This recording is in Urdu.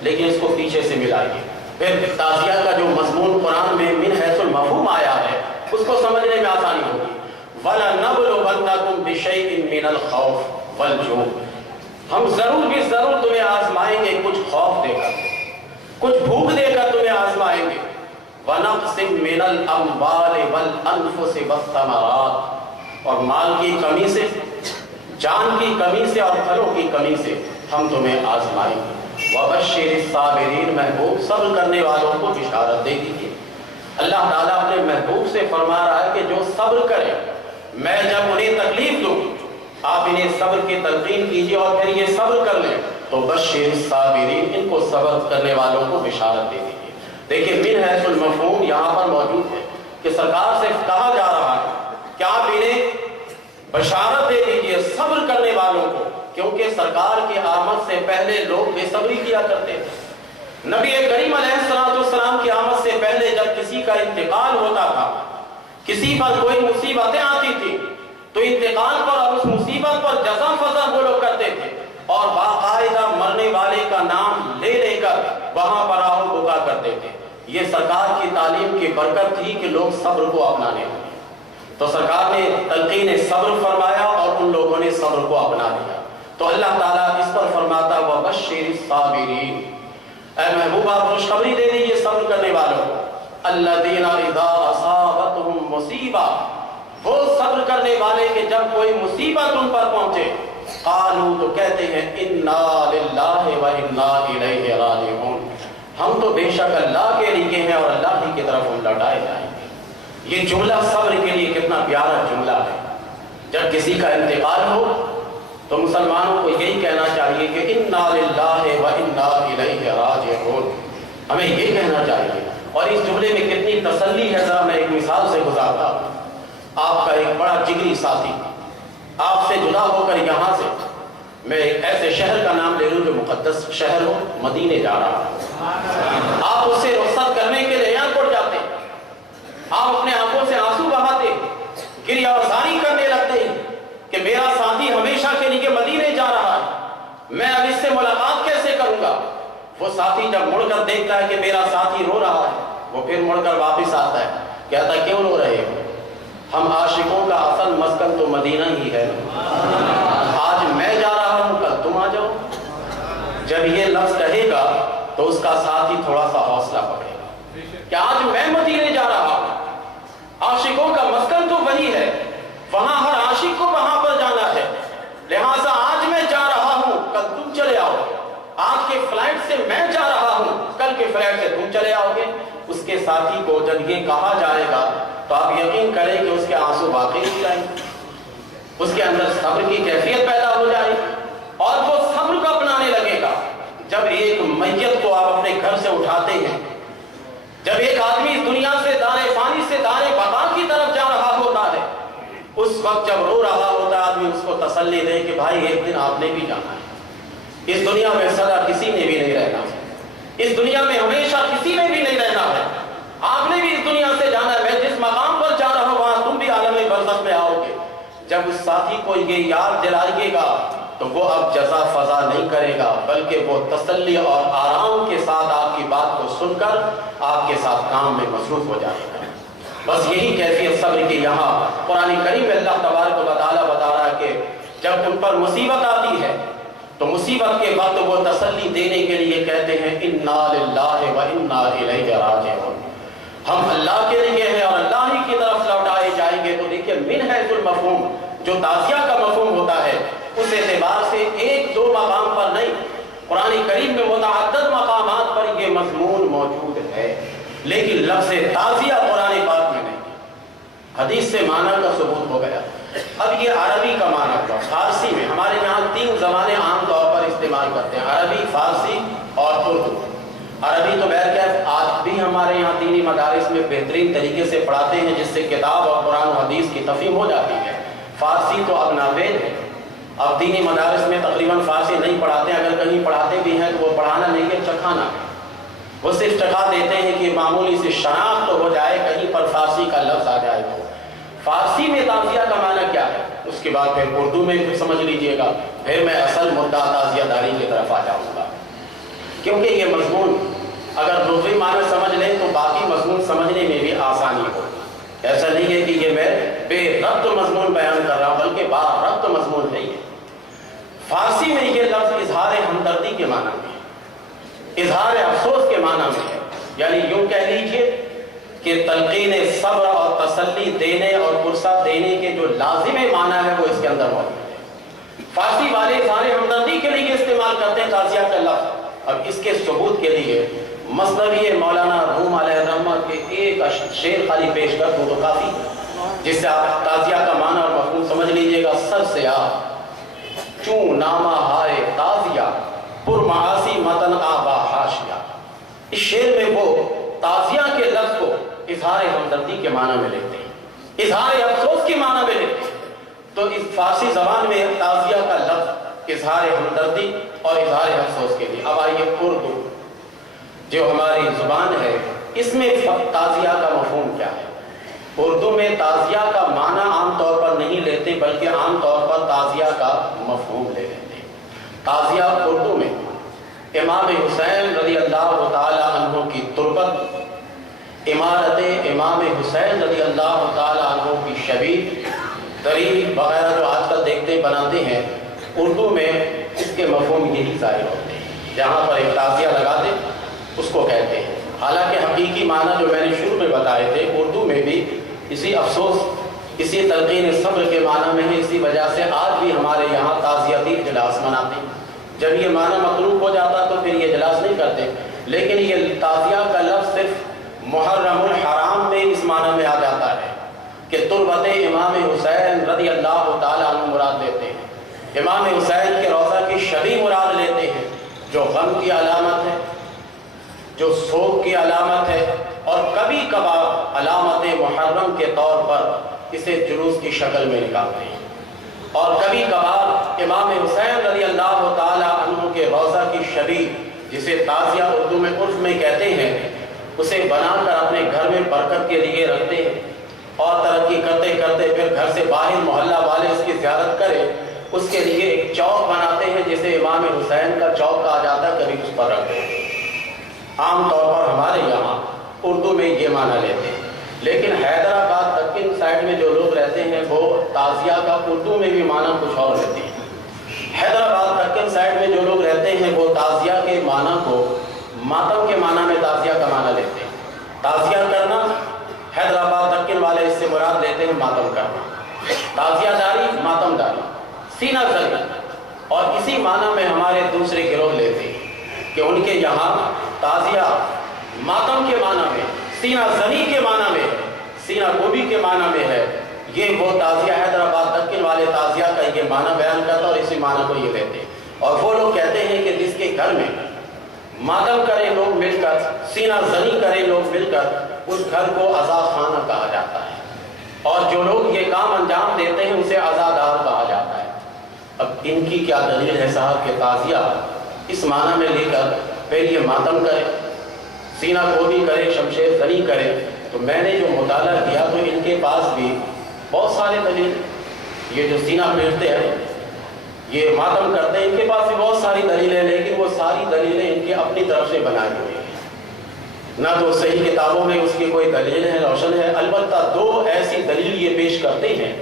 لیکن اس کو پیچھے سے ملائیے. پھر تعزیہ کا جو مضمون قرآن میں من حیث المفہوم آیا ہے اس کو سمجھنے میں آسانی ہوگی. وَلَنَبْلُوَنَّكُمْ بِشَيْءٍ مِّنَ الْخَوْفِ وَالْجُوعِ. ہم ضرور بھی ضرور تمہیں آزمائیں گے کچھ خوف دے کر, کچھ بھوک دے کر تمہیں آزمائیں گے. وَنَقْصٍ مِّنَ الْأَمْوَالِ وَالْأَنفُسِ وَالثَّمَرَاتِ. اور مال کی کمی سے, جان کی کمی سے اور پھلوں کی کمی سے ہم تمہیں آزمائیں گے. وَبَشِّرِ الصَّابِرِينَ. محبوب صبر کرنے والوں کو بشارت دے دیجیے. اللہ تعالیٰ اپنے محبوب سے فرما رہا ہے کہ جو صبر کرے, میں جب انہیں تکلیف دوں آپ انہیں صبر کی تلقین کیجیے اور پھر یہ صبر کر لیں تو بشر الصابرین, ان کو صبر کرنے والوں کو بشارت دے دیجیے. دیکھیں من حیث المفہوم یہاں پر موجود ہے کہ سرکار سے کہا جا رہا ہے کہ آپ انہیں بشارت دے دیجیے صبر کرنے والوں کو, کیونکہ سرکار کی آمد سے پہلے لوگ بے صبری کیا کرتے تھے. نبی کریم علیہ السلام کی آمد سے پہلے جب کسی کا انتقال ہوتا تھا, کسی پر کوئی مصیبتیں آتی تھی تو انتقال پر اور اس مصیبت پر جزا فضا وہ لوگ کرتے تھے اور باقاعدہ مرنے والے کا نام لے لے کر وہاں پر آہو بکا کرتے تھے. یہ سرکار کی تعلیم کی برکت تھی کہ لوگ صبر کو اپنانے لگے. تو سرکار نے تلقین صبر فرمایا اور ان لوگوں نے صبر کو اپنا لیا. تو اللہ تعالیٰ اس پر فرماتا وَبَشِّرِ الصَّابِرِينَ. اے محبوب آپ خوشخبری دے دیجیے صبر کرنے والوں کو. الَّذِينَ إِذَا أَصَابَتْهُمْ مُصِيبَةٌ. وہ صبر کرنے والے کہ جب کوئی مصیبت ان پر پہنچے قالوا تو کہتے ہیں اِنَّا لِلَّهِ وَإِنَّا إِلَيْهِ رَاجِعُونَ. ہم تو بے شک اللہ کے لیے ہیں اور اللہ ہی کی طرف ہم لوٹائے جائیں گے. یہ جملہ صبر کے لیے کتنا پیارا جملہ ہے. جب کسی کا انتقال ہو تو مسلمانوں کو یہی کہنا چاہیے کہ اِنَّا لِلَّهِ وَإِنَّا إِلَيْهِ رَاجِعُونَ. ہمیں یہ کہنا چاہیے. اور اس جملے میں کتنی تسلی ہے ذرا میں ایک مثال سے گزارتا ہوں. آپ کا ایک بڑا جگری ساتھی آپ سے جدا ہو کر یہاں سے, میں ایک ایسے شہر کا نام لے لوں جو مقدس شہر ہو, مدینے جا رہا ہوں. آپ اس سے رخصت کرنے کے لیے ایئرپورٹ جاتے, آپ اپنے آنکھوں سے آنسو بہاتے, گریہ وزاری کرنے لگتے ہیں کہ میرا ساتھی ہمیشہ کے لیے مدینے جا رہا ہے, میں اب اس سے ملاقات کیسے کروں گا. وہ ساتھی جب مڑ کر دیکھتا ہے کہ میرا ساتھی رو رہا ہے, وہ پھر مڑ کر واپس آتا ہے, کہتا ہے کیوں رو رہے ہو, ہم عاشقوں کا اصل مسکن تو مدینہ ہی ہے. آج میں جا رہا ہوں کل تم آ جاؤ. جب یہ لفظ کہے گا تو اس کا ساتھی تھوڑا سا حوصلہ پڑے گا کہ آج میں مدینے جا رہا ہوں, عاشقوں کا مسکن تو وہی ہے, وہاں ہر عاشق کو وہاں پر جانا ہے, لہٰذا آج میں جا رہا ہوں کل تم چلے آؤ. آج کے فلائٹ سے میں جا رہا ہوں, کل کے فلائٹ سے تم چلے آؤ گے. اس کے ساتھی کو جب یہ کہا جائے گا تو آپ یقین کریں کہ اس کے آنسو واقعی نہیں جائیں, اس کے اندر صبر کی کیفیت پیدا ہو جائے اور وہ صبر کو اپنانے لگے گا. جب ایک میت کو آپ اپنے گھر سے اٹھاتے ہیں, جب ایک آدمی اس دنیا سے دار فانی سے دار بقا کی طرف جا رہا ہوتا ہے, اس وقت جب رو رہا ہوتا ہے آدمی اس کو تسلی دے کہ بھائی ایک دن آپ نے بھی جانا ہے. اس دنیا میں سدا کسی نے بھی نہیں رہنا ہے, اس دنیا میں ہمیشہ کسی نے بھی نہیں رہنا ہے, آپ نے بھی اس دنیا سے جانا ہے. میں جس مقام پر جا رہا ہوں وہاں تم بھی عالم برزخ میں آؤ گے. جب اس ساتھی کو یہ یاد دلائیے گا تو وہ اب جزا فضا نہیں کرے گا, بلکہ وہ تسلی اور آرام کے ساتھ آپ کی بات کو سن کر آپ کے ساتھ کام میں مصروف ہو جائے گا. بس یہی کیفیت صبر کی یہاں قرآن کریم میں اللہ تبارک و تعالیٰ بتا رہا ہے کہ جب ان پر مصیبت آتی ہے تو مصیبت کے وقت وہ تسلی دینے کے لیے کہتے ہیں اِنَّا لِلَّهِ وَإِنَّا إِلَيْهِ رَاجِعُونَ. ہم اللہ کے لیے ہیں اور اللہ ہی کی طرف لوٹائے جائیں گے. تو دیکھیے من حیث المفہوم جو تعزیہ کا مفہوم ہوتا ہے اس اعتبار سے ایک دو مقام پر نہیں, قرآن کریم میں متعدد مقامات پر یہ مضمون موجود ہے, لیکن لفظ تعزیہ قرآن پاک میں نہیں. حدیث سے معنی کا ثبوت ہو گیا. اب یہ عربی کا معنی ہوا. فارسی میں ہمارے یہاں 3 زبانیں عام طور پر استعمال کرتے ہیں, عربی, فارسی اور اردو. عربی تو بہرکیف آج بھی ہمارے یہاں دینی مدارس میں بہترین طریقے سے پڑھاتے ہیں, جس سے کتاب اور قرآن و حدیث کی تفہیم ہو جاتی ہے. فارسی تو اب ناپید ہے, اب دینی مدارس میں تقریباً فارسی نہیں پڑھاتے, اگر کہیں پڑھاتے بھی ہیں تو وہ پڑھانا نہیں ہے, چکھانا ہے. وہ صرف چکھا دیتے ہیں کہ معمولی سی شناخت تو ہو جائے, کہیں پر فارسی کا لفظ آ جائے. تو فارسی میں تعزیہ کا معنی کیا ہے, اس کے بعد پھر اردو میں پھر سمجھ لیجئے گا, پھر میں اصل مدعا تعزیہ داری کی طرف آ جاؤں گا. کیونکہ یہ مضمون اگر لغوی معنی سمجھ لیں تو باقی مضمون سمجھنے میں بھی آسانی ہو. ایسا نہیں ہے کہ یہ میں بے ربط مضمون بیان کر رہا ہوں، بلکہ با ربط مضمون ہے. یہ فارسی میں یہ لفظ اظہار ہمدردی کے معنی میں ہے، اظہار افسوس کے معنی میں ہے. یعنی یوں کہہ لیجئے کہ تلقین صبر اور تسلی دینے اور پرسہ دینے کے جو لازم معنی ہے وہ اس کے اندر موجود ہے. فارسی والے اظہار ہمدردی کے لیے استعمال کرتے ہیں تعزیہ کا لفظ. اب اس کے ثبوت کے لیے مثنوی مولانا روم علیہ الرحمہ کے ایک شعر خالی پیش کر دوں تو کافی، جس سے آپ تعزیہ کا معنی اور مفہوم سمجھ لیجئے گا. سر سے چون نامہ ہائے تعزیہ پر معاصی متن آبا حاشیہ. اس شعر میں وہ تعزیہ کے لفظ کو اظہار ہمدردی کے معنی میں لیتے ہیں، اظہار افسوس کے معنی میں لیتے ہیں. تو اس فارسی زبان میں تعزیہ کا لفظ اظہار ہمدردی اور اظہار افسوس کے لیے. اب آئیے اردو جو ہماری زبان ہے، اس میں تعزیہ کا مفہوم کیا ہے؟ اردو میں تعزیہ کا معنی عام طور پر نہیں لیتے بلکہ عام طور پر تعزیہ کا مفہوم لے لیتے ہیں. تعزیہ اردو میں امام حسین رضی اللہ تعالی عنہ کی تربت، عمارت امام حسین رضی اللہ تعالی عنہ کی شبیہ، دریل وغیرہ جو آج کل دیکھتے بناتے ہیں، اردو میں اس کے مفہوم یہی ظاہر ہوتے ہیں. جہاں پر ایک تعزیہ لگاتے اس کو کہتے ہیں. حالانکہ حقیقی معنی جو میں نے شروع میں بتائے تھے اردو میں بھی اسی افسوس، اسی تلقین صبر کے معنی میں ہے. اسی وجہ سے آج بھی ہمارے یہاں تعزیتی اجلاس مناتے ہیں. جب یہ معنی مطلوب ہو جاتا تو پھر یہ اجلاس نہیں کرتے. لیکن یہ تعزیہ کا لفظ صرف محرم الحرام میں اس معنی میں آ جاتا ہے کہ تربت امام حسین رضی اللہ تعالیٰ عنہ مراد لیتے ہیں. امام حسین کے روضہ کی شبیہ مراد لیتے ہیں، جو غم کی علامت ہے، جو سوگ کی علامت ہے، اور کبھی کبھار علامت محرم کے طور پر اسے جلوس کی شکل میں نکالتے ہیں. اور کبھی کبھار امام حسین رضی اللہ تعالیٰ عنہ کے روضہ کی شبیہ، جسے تعزیہ اردو میں عرف میں کہتے ہیں، اسے بنا کر اپنے گھر میں برکت کے لیے رکھتے ہیں. اور ترقی کرتے کرتے پھر گھر سے باہر محلہ والے اس کی زیارت کرے، اس کے لیے ایک چوک بناتے ہیں جسے امام حسین کا چوک کہا جاتا ہے، کبھی اس پر رکھتے ہیں. عام طور پر ہمارے یہاں اردو میں یہ معنی لیتے ہیں. لیکن حیدرآباد دکن سائڈ میں جو لوگ رہتے ہیں وہ تعزیہ کا اردو میں بھی معنی کچھ اور لیتے ہیں. حیدرآباد دکن سائڈ میں جو لوگ رہتے ہیں وہ تعزیہ کے معنی کو ماتم کے معنی میں تعزیہ کا معنی لیتے ہیں. تعزیہ کرنا حیدرآباد دکن والے اس سے مراد لیتے ہیں ماتم کرنا. تعزیہ داری، ماتم داری، سینہ زنی. اور اسی معنی میں ہمارے دوسرے گروہ لیتے ہیں کہ ان کے یہاں تعزیہ ماتم کے معنی میں، سینہ زنی کے معنی میں، سینہ گوبی کے معنی میں ہے. یہ وہ تعزیہ حیدرآباد دکن والے تعزیہ کا یہ معنی بیان کرتا اور اسی معنی کو یہ لیتے ہیں. اور وہ لوگ کہتے ہیں کہ جس کے گھر میں ماتم کرے لوگ مل کر، سینہ زنی کرے لوگ مل کر، اس گھر کو عزا خانہ کہا جاتا ہے. اور جو لوگ یہ کام انجام دیتے ہیں اسے عزادار کہا جاتا ہے. اب ان کی کیا دلیل ہے صاحب کہ تعزیہ اس معنی میں لے کر پھر یہ ماتم کرے، سینہ گوبی کرے، شمشیر زنی کرے؟ تو میں نے جو مطالعہ کیا تو ان کے پاس بھی بہت سارے دلیل، یہ جو سینہ پیٹتے ہیں، یہ ماتم کرتے ہیں، ان کے پاس بھی بہت ساری دلیلیں، لیکن وہ ساری دلیلیں ان کی اپنی طرف سے بنائی ہوئی ہیں. نہ تو صحیح کتابوں میں اس کی کوئی دلیل ہے روشن ہے. البتہ دو ایسی دلیل یہ پیش کرتے ہیں